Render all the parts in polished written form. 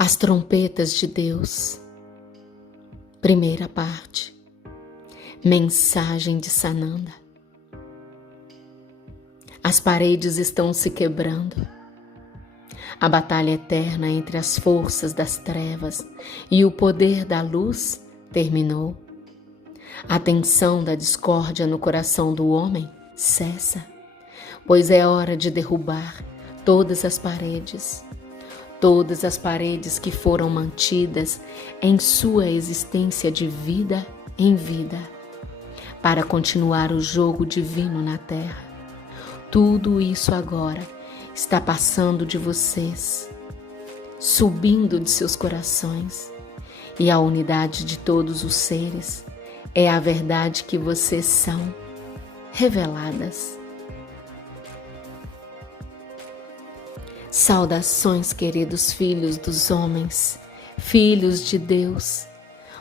As trompetas de Deus. Primeira parte. Mensagem de Sananda. As paredes estão se quebrando. A batalha eterna entre as forças das trevas e o poder da luz terminou. A tensão da discórdia no coração do homem cessa, pois é hora de derrubar todas as paredes que foram mantidas em sua existência de vida em vida, para continuar o jogo divino na terra. Tudo isso agora está passando de vocês, subindo de seus corações, e a unidade de todos os seres é a verdade que vocês são, reveladas. Saudações, queridos filhos dos homens, filhos de Deus,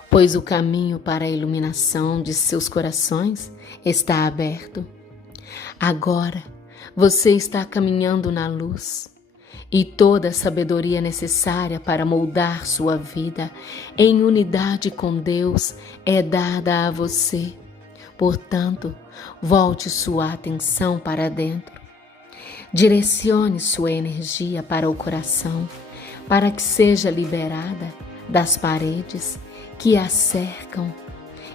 pois o caminho para a iluminação de seus corações está aberto. Agora você está caminhando na luz, e toda a sabedoria necessária para moldar sua vida em unidade com Deus é dada a você. Portanto, volte sua atenção para dentro. Direcione sua energia para o coração, para que seja liberada das paredes que a cercam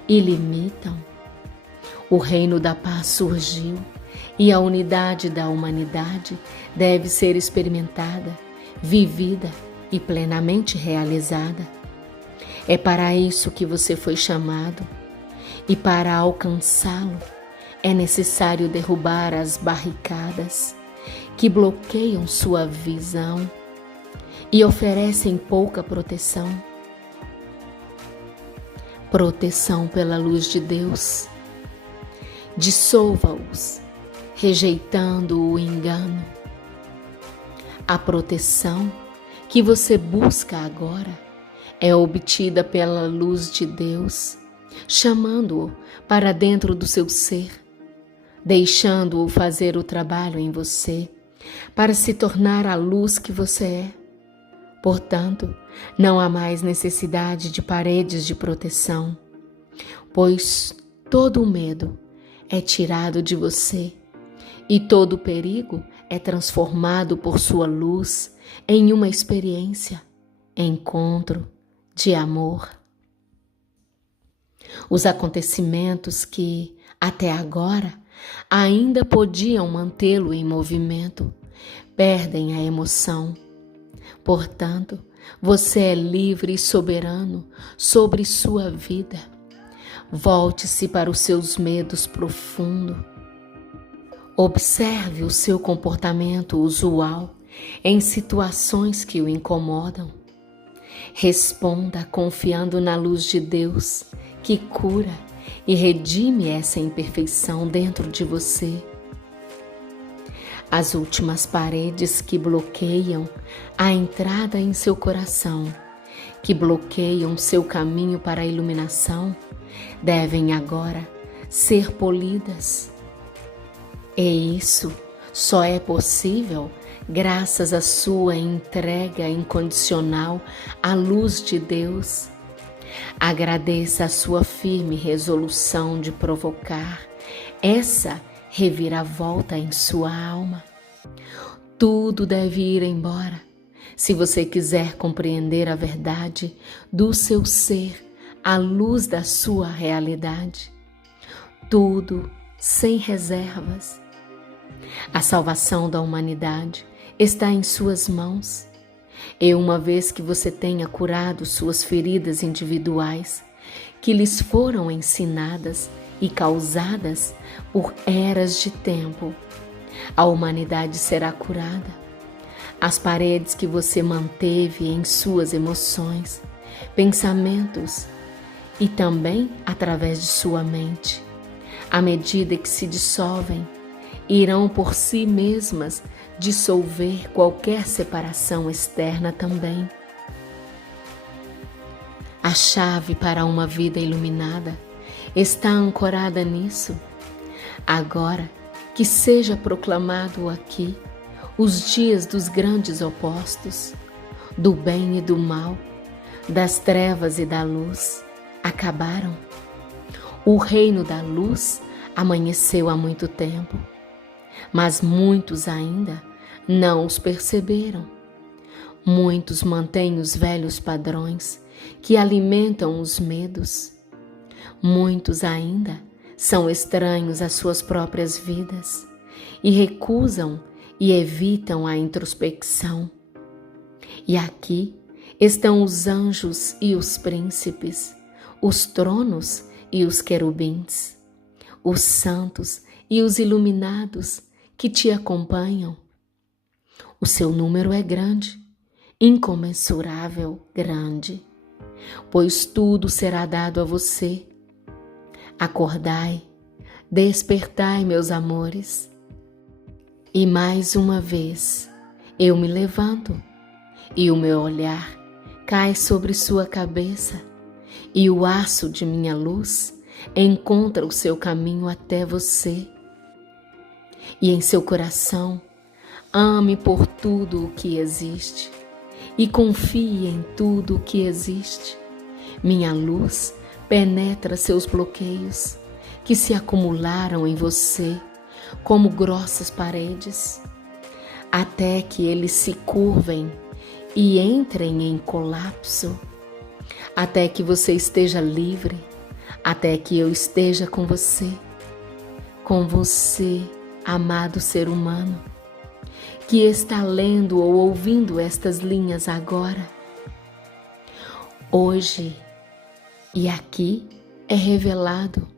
e limitam. O reino da paz surgiu e a unidade da humanidade deve ser experimentada, vivida e plenamente realizada. É para isso que você foi chamado, e para alcançá-lo é necessário derrubar as barricadas que bloqueiam sua visão e oferecem pouca proteção. Proteção pela luz de Deus. Dissolva-os, rejeitando o engano. A proteção que você busca agora é obtida pela luz de Deus, chamando-o para dentro do seu ser, deixando-o fazer o trabalho em você, para se tornar a luz que você é. Portanto, não há mais necessidade de paredes de proteção, pois todo o medo é tirado de você e todo o perigo é transformado por sua luz em uma experiência, encontro de amor. Os acontecimentos que, até agora, ainda podiam mantê-lo em movimento, perdem a emoção. Portanto, você é livre e soberano sobre sua vida. Volte-se para os seus medos profundos. Observe o seu comportamento usual em situações que o incomodam. Responda confiando na luz de Deus, que cura e redime essa imperfeição dentro de você. As últimas paredes que bloqueiam a entrada em seu coração, que bloqueiam seu caminho para a iluminação, devem agora ser polidas. E isso só é possível graças à sua entrega incondicional à luz de Deus. Agradeça a sua firme resolução de provocar essa reviravolta em sua alma. Tudo deve ir embora se você quiser compreender a verdade do seu ser à luz da sua realidade. Tudo sem reservas. A salvação da humanidade está em suas mãos. E uma vez que você tenha curado suas feridas individuais, que lhes foram ensinadas e causadas por eras de tempo, a humanidade será curada. As paredes que você manteve em suas emoções, pensamentos e também através de sua mente, à medida que se dissolvem, irão por si mesmas dissolver qualquer separação externa também. A chave para uma vida iluminada está ancorada nisso. Agora que seja proclamado aqui os dias dos grandes opostos, do bem e do mal, das trevas e da luz, acabaram. O reino da luz amanheceu há muito tempo, mas muitos ainda não os perceberam. Muitos mantêm os velhos padrões que alimentam os medos. Muitos ainda são estranhos às suas próprias vidas e recusam e evitam a introspecção. E aqui estão os anjos e os príncipes, os tronos e os querubins, os santos e os iluminados que te acompanham. O seu número é grande, incomensurável grande, pois tudo será dado a você. Acordai, despertai, meus amores. E mais uma vez eu me levanto e o meu olhar cai sobre sua cabeça e o aço de minha luz encontra o seu caminho até você. E em seu coração, ame por tudo o que existe e confie em tudo o que existe. Minha luz penetra seus bloqueios que se acumularam em você como grossas paredes, até que eles se curvem e entrem em colapso, até que você esteja livre, até que eu esteja com você, amado ser humano, que está lendo ou ouvindo estas linhas agora. Hoje e aqui é revelado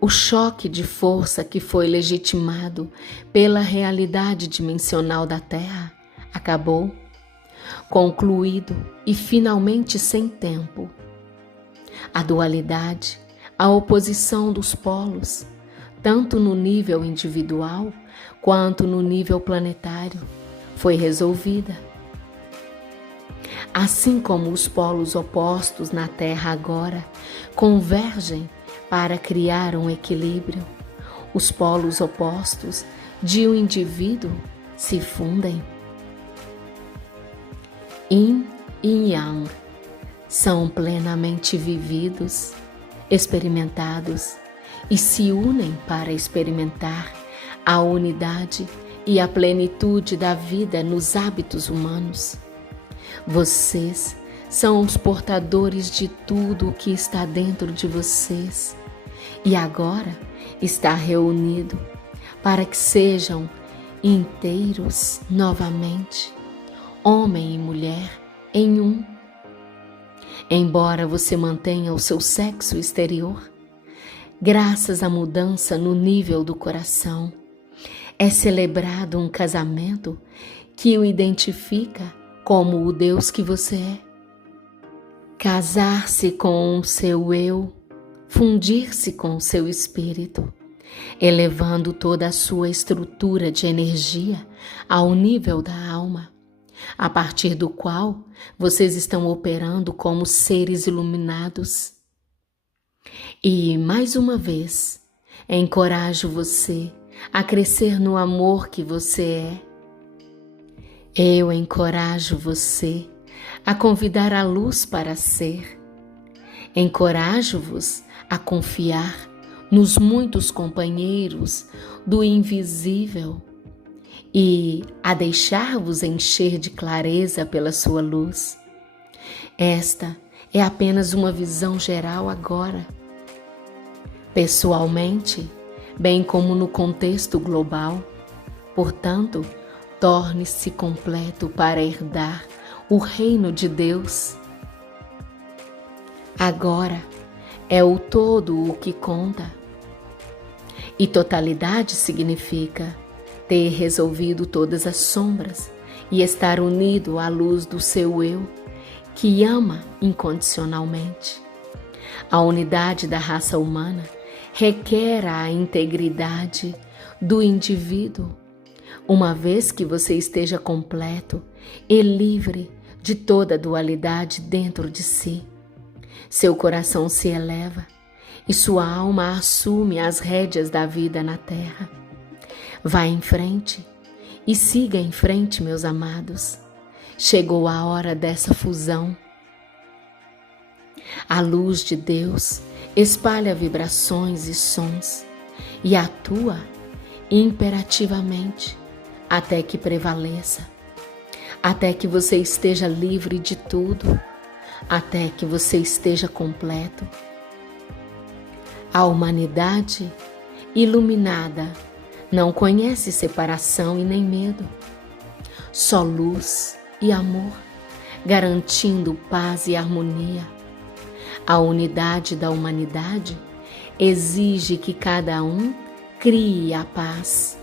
o choque de força que foi legitimado pela realidade dimensional da Terra acabou, concluído e finalmente sem tempo. A dualidade, a oposição dos polos, tanto no nível individual quanto no nível planetário, foi resolvida. Assim como os polos opostos na Terra agora convergem para criar um equilíbrio, os polos opostos de um indivíduo se fundem. Yin e Yang são plenamente vividos, experimentados e se unem para experimentar a unidade e a plenitude da vida nos hábitos humanos. Vocês são os portadores de tudo o que está dentro de vocês e agora está reunido para que sejam inteiros novamente, homem e mulher em um. Embora você mantenha o seu sexo exterior, graças à mudança no nível do coração, é celebrado um casamento que o identifica como o Deus que você é. Casar-se com o seu eu, fundir-se com o seu espírito, elevando toda a sua estrutura de energia ao nível da alma, a partir do qual vocês estão operando como seres iluminados. E, mais uma vez, encorajo você a crescer no amor que você é. Eu encorajo você a convidar a luz para ser. Encorajo-vos a confiar nos muitos companheiros do invisível e a deixar-vos encher de clareza pela sua luz. Esta é apenas uma visão geral agora. Pessoalmente, bem como no contexto global, portanto, torne-se completo para herdar o reino de Deus. Agora é o todo o que conta. E totalidade significa ter resolvido todas as sombras e estar unido à luz do seu eu, que ama incondicionalmente. A unidade da raça humana requer a integridade do indivíduo, uma vez que você esteja completo e livre de toda dualidade dentro de si. Seu coração se eleva e sua alma assume as rédeas da vida na terra. Vá em frente e siga em frente, meus amados. Chegou a hora dessa fusão. A luz de Deus espalha vibrações e sons e atua imperativamente até que prevaleça, até que você esteja livre de tudo, até que você esteja completo. A humanidade iluminada não conhece separação e nem medo, só luz e amor, garantindo paz e harmonia. A unidade da humanidade exige que cada um crie a paz,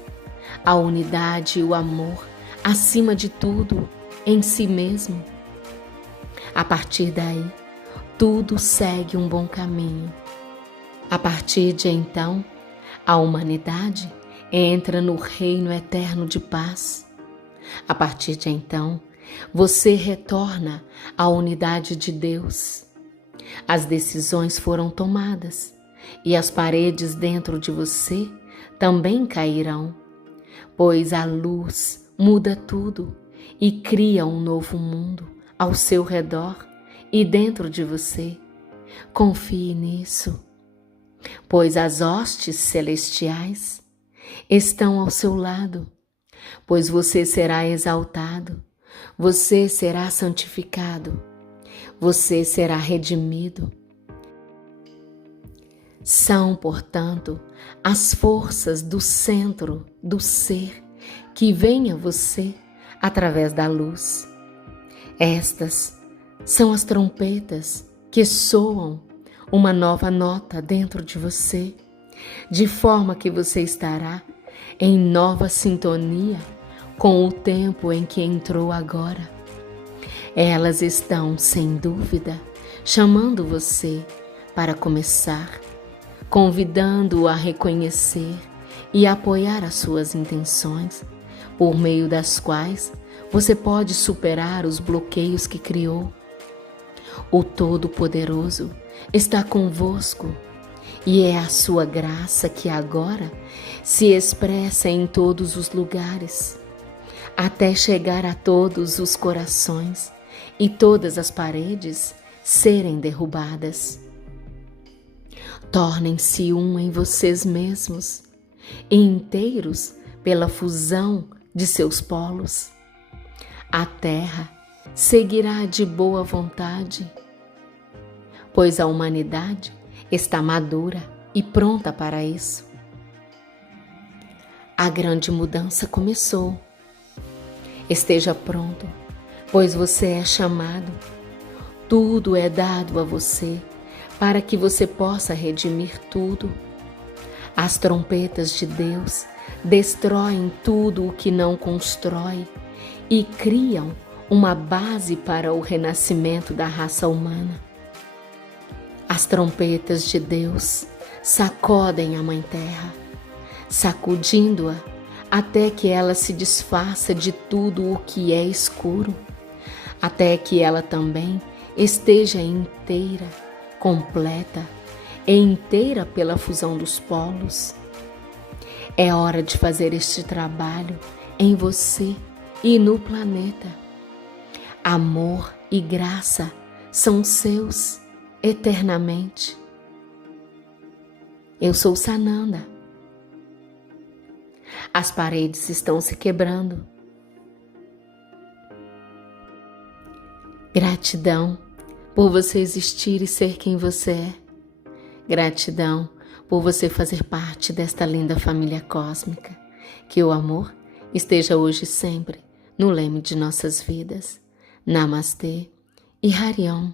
a unidade e o amor acima de tudo, em si mesmo. A partir daí, tudo segue um bom caminho. A partir de então, a humanidade entra no reino eterno de paz. A partir de então, você retorna à unidade de Deus. As decisões foram tomadas e as paredes dentro de você também cairão, pois a luz muda tudo e cria um novo mundo ao seu redor e dentro de você. Confie nisso, pois as hostes celestiais estão ao seu lado, pois você será exaltado, você será santificado, você será redimido. São, portanto, as forças do centro do ser que vêm a você através da luz. Estas são as trompetas que soam uma nova nota dentro de você, de forma que você estará em nova sintonia com o tempo em que entrou agora. Elas estão, sem dúvida, chamando você para começar, convidando-o a reconhecer e apoiar as suas intenções, por meio das quais você pode superar os bloqueios que criou. O Todo-Poderoso está convosco e é a sua graça que agora se expressa em todos os lugares, até chegar a todos os corações e todas as paredes serem derrubadas. Tornem-se um em vocês mesmos e inteiros pela fusão de seus polos. A Terra seguirá de boa vontade, pois a humanidade está madura e pronta para isso. A grande mudança começou. Esteja pronto, pois você é chamado. Tudo é dado a você para que você possa redimir tudo. As trompetas de Deus destroem tudo o que não constrói e criam uma base para o renascimento da raça humana. As trompetas de Deus sacodem a Mãe Terra, sacudindo-a até que ela se desfaça de tudo o que é escuro, até que ela também esteja inteira, completa e inteira pela fusão dos polos. É hora de fazer este trabalho em você e no planeta. Amor e graça são seus eternamente. Eu sou Sananda. As paredes estão se quebrando. Gratidão por você existir e ser quem você é. Gratidão por você fazer parte desta linda família cósmica. Que o amor esteja hoje e sempre no leme de nossas vidas. Namastê e Hariom.